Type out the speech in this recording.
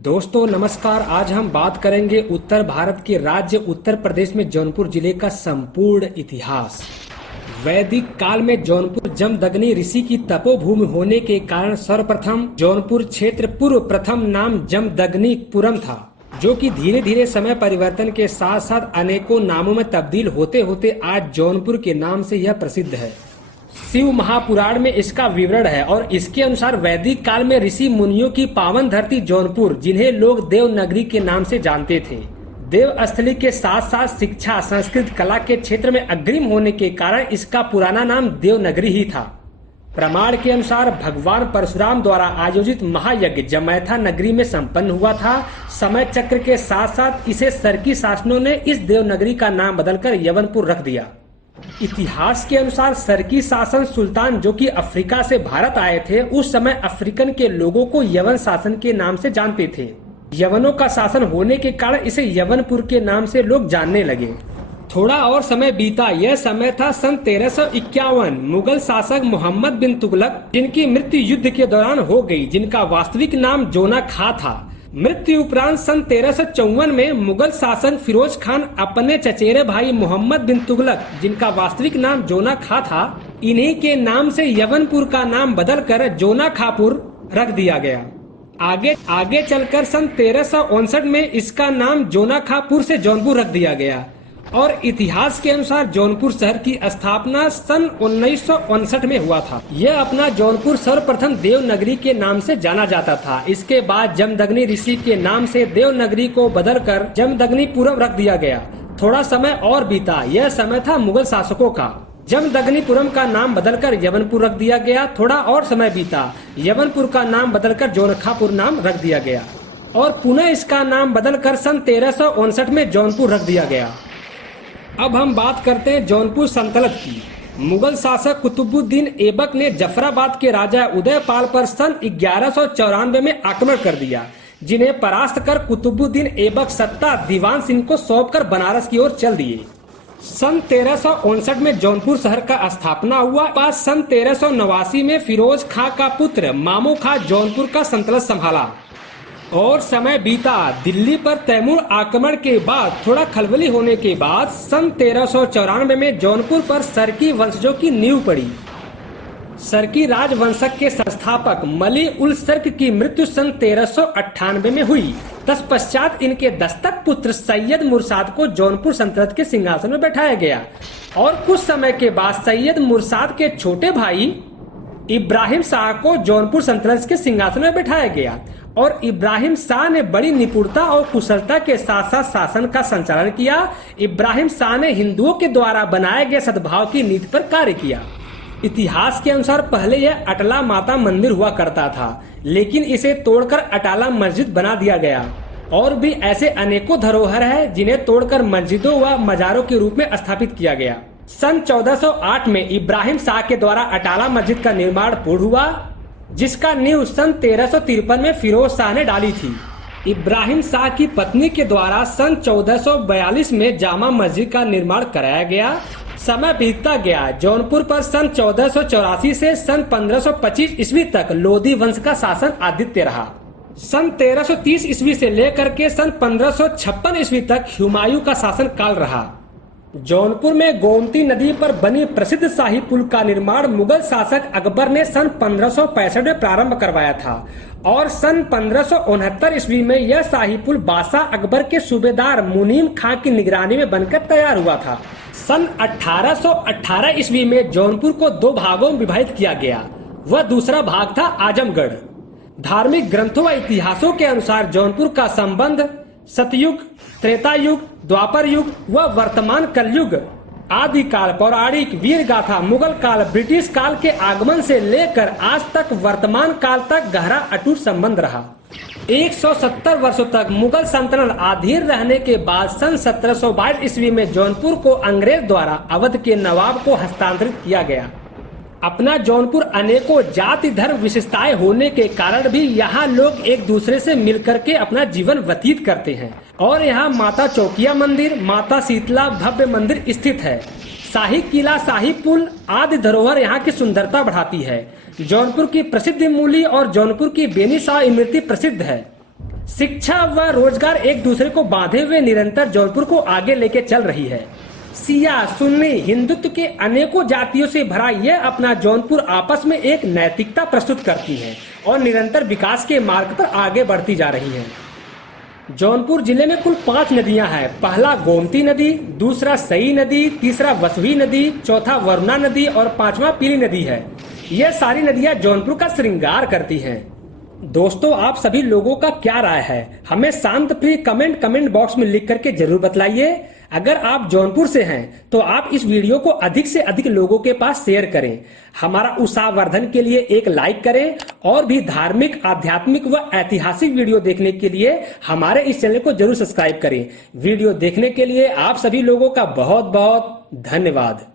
दोस्तों नमस्कार। आज हम बात करेंगे उत्तर भारत के राज्य उत्तर प्रदेश में जौनपुर जिले का संपूर्ण इतिहास। वैदिक काल में जौनपुर जमदग्नि ऋषि की तपोभूमि होने के कारण सर्वप्रथम जौनपुर क्षेत्र पूर्व प्रथम नाम जमदग्निपुरम था, जो कि धीरे धीरे समय परिवर्तन के साथ साथ अनेकों नामों में तब्दील होते होते आज जौनपुर के नाम से यह प्रसिद्ध है। शिव महापुराण में इसका विवरण है और इसके अनुसार वैदिक काल में ऋषि मुनियों की पावन धरती जौनपुर, जिन्हें लोग देवनगरी के नाम से जानते थे, देवस्थली के साथ साथ शिक्षा संस्कृत कला के क्षेत्र में अग्रिम होने के कारण इसका पुराना नाम देवनगरी ही था। प्रमाण के अनुसार भगवान परशुराम द्वारा आयोजित महायज्ञ जमैथा नगरी में संपन्न हुआ था। समय चक्र के साथ साथ इसे सरकी शासनों ने इस देवनगरी का नाम बदलकर यवनपुर रख दिया। इतिहास के अनुसार सरकी शासन सुल्तान, जो कि अफ्रीका से भारत आए थे, उस समय अफ्रीकन के लोगों को यवन शासन के नाम से जानते थे। यवनों का शासन होने के कारण इसे यवनपुर के नाम से लोग जानने लगे। थोड़ा और समय बीता। यह समय था सन 1351। मुगल शासक मोहम्मद बिन तुगलक, जिनकी मृत्यु युद्ध के दौरान हो गई, जिनका वास्तविक नाम जोना खां था। मृत्यु उपरांत सन 1354 में मुगल शासक फिरोज खान अपने चचेरे भाई मोहम्मद बिन तुगलक, जिनका वास्तविक नाम जोना खां था, इन्हीं के नाम से यवनपुर का नाम बदलकर जोना खापुर रख दिया गया। आगे चलकर सन 1359 में इसका नाम जोना खापुर से जौनपुर रख दिया गया और इतिहास के अनुसार जौनपुर शहर की स्थापना सन 1959 में हुआ था। यह अपना जौनपुर सर्वप्रथम देवनगरी के नाम से जाना जाता था। इसके बाद जमदग्नि ऋषि के नाम से देवनगरी को बदलकर जमदग्निपुरम रख दिया गया। थोड़ा समय और बीता। यह समय था मुगल शासकों का। जमदग्निपुरम का नाम बदलकर यवनपुर रख दिया गया। थोड़ा और समय बीता। यवनपुर का नाम बदलकर जोनखापुर नाम रख दिया गया और पुनः इसका नाम बदलकर सन 1359 में जौनपुर रख दिया गया। अब हम बात करते हैं जौनपुर सल्तनत की। मुगल शासक कुतुबुद्दीन ऐबक ने जफराबाद के राजा उदयपाल पर सन 1194 में आक्रमण कर दिया, जिन्हें परास्त कर कुतुबुद्दीन ऐबक सत्ता दीवान सिंह को सौंपकर बनारस की ओर चल दिए। सन 1359 में जौनपुर शहर का स्थापना हुआ। बाद सन 1389 में फिरोज खां का पुत्र मामू खां जौनपुर का सल्तनत संभाला और समय बीता। दिल्ली पर तैमूर आक्रमण के बाद थोड़ा खलबली होने के बाद सन 1394 में जौनपुर पर सरकी वंशजों की नींव पड़ी। सरकी राजवंशक के संस्थापक मली उल सर्क की मृत्यु सन 1398 में हुई। तत्पश्चात इनके दस्तक पुत्र सैयद मुर्साद को जौनपुर सल्तनत के सिंहासन में बैठाया गया और कुछ समय के बाद सैयद मुर्साद के छोटे भाई इब्राहिम शाह को जौनपुर सल्तनत के सिंहासन में बैठाया गया और इब्राहिम शाह ने बड़ी निपुणता और कुशलता के साथ साथ शासन का संचालन किया। इब्राहिम शाह ने हिंदुओं के द्वारा बनाए गए सद्भाव की नीति पर कार्य किया। इतिहास के अनुसार पहले यह अटला माता मंदिर हुआ करता था, लेकिन इसे तोड़कर अटाला मस्जिद बना दिया गया। और भी ऐसे अनेकों धरोहर है जिन्हें तोड़कर मस्जिदों व मजारों के रूप में स्थापित किया गया। सन 1408 में इब्राहिम शाह के द्वारा अटाला मस्जिद का निर्माण पूर्ण हुआ, जिसका नींव सन 1353 में फिरोज शाह ने डाली थी। इब्राहिम शाह की पत्नी के द्वारा सन 1442 में जामा मस्जिद का निर्माण कराया गया। समय बीतता गया। जौनपुर पर सन 1484 से सन 1525 ईस्वी तक लोधी वंश का शासन आदित्य रहा। सन 1330 ईस्वी से लेकर के सन 1556 ईस्वी तक हुमायूं का शासन काल रहा। जौनपुर में गोमती नदी पर बनी प्रसिद्ध शाही पुल का निर्माण मुगल शासक अकबर ने सन 1565 में प्रारंभ करवाया था और सन 1569 ईस्वी में यह शाही पुल बादशाह अकबर के सूबेदार मुनीम खां की निगरानी में बनकर तैयार हुआ था। सन 1818 ईस्वी में जौनपुर को दो भागों में विभाजित किया गया। वह दूसरा भाग था आजमगढ़। धार्मिक ग्रंथों व इतिहासों के अनुसार जौनपुर का संबंध सतयुग, त्रेता युग, द्वापर युग व वर्तमान कलयुग, आदि काल, पौराणिक, वीर गाथा, मुगल काल, ब्रिटिश काल के आगमन से लेकर आज तक वर्तमान काल तक गहरा अटूट संबंध रहा। 170 वर्षों तक मुगल सल्तनत अधीन रहने के बाद सन 1722 ईस्वी में जौनपुर को अंग्रेज द्वारा अवध के नवाब को हस्तांतरित किया गया। अपना जौनपुर अनेकों जाति धर्म विशेषताएं होने के कारण भी यहाँ लोग एक दूसरे से मिलकर के अपना जीवन व्यतीत करते हैं और यहाँ माता चौकिया मंदिर, माता शीतला भव्य मंदिर स्थित है। शाही किला, शाही पुल आदि धरोहर यहाँ की सुंदरता बढ़ाती है। जौनपुर की प्रसिद्ध मूली और जौनपुर की बेनीशाह इमरती प्रसिद्ध है। शिक्षा व रोजगार एक दूसरे को बांधे हुए निरंतर जौनपुर को आगे लेके चल रही है। सिया, सुन्नी, हिंदुत्व के अनेकों जातियों से भरा यह अपना जौनपुर आपस में एक नैतिकता प्रस्तुत करती है और निरंतर विकास के मार्ग पर आगे बढ़ती जा रही है। जौनपुर जिले में कुल 5 नदियां हैं। पहला गोमती नदी, दूसरा सई नदी, तीसरा वसुवी नदी, चौथा वरुणा नदी और 5वां पीली नदी है। यह सारी नदियां जौनपुर का श्रृंगार करती हैं। दोस्तों, आप सभी लोगों का क्या राय है? हमें शांत प्रिय कमेंट बॉक्स में लिख करके जरूर बतलाइए। अगर आप जौनपुर से हैं तो आप इस वीडियो को अधिक से अधिक लोगों के पास शेयर करें। हमारा उत्साहवर्धन के लिए एक लाइक करें और भी धार्मिक, आध्यात्मिक व ऐतिहासिक वीडियो देखने के लिए हमारे इस चैनल को जरूर सब्सक्राइब करें। वीडियो देखने के लिए आप सभी लोगों का बहुत बहुत धन्यवाद।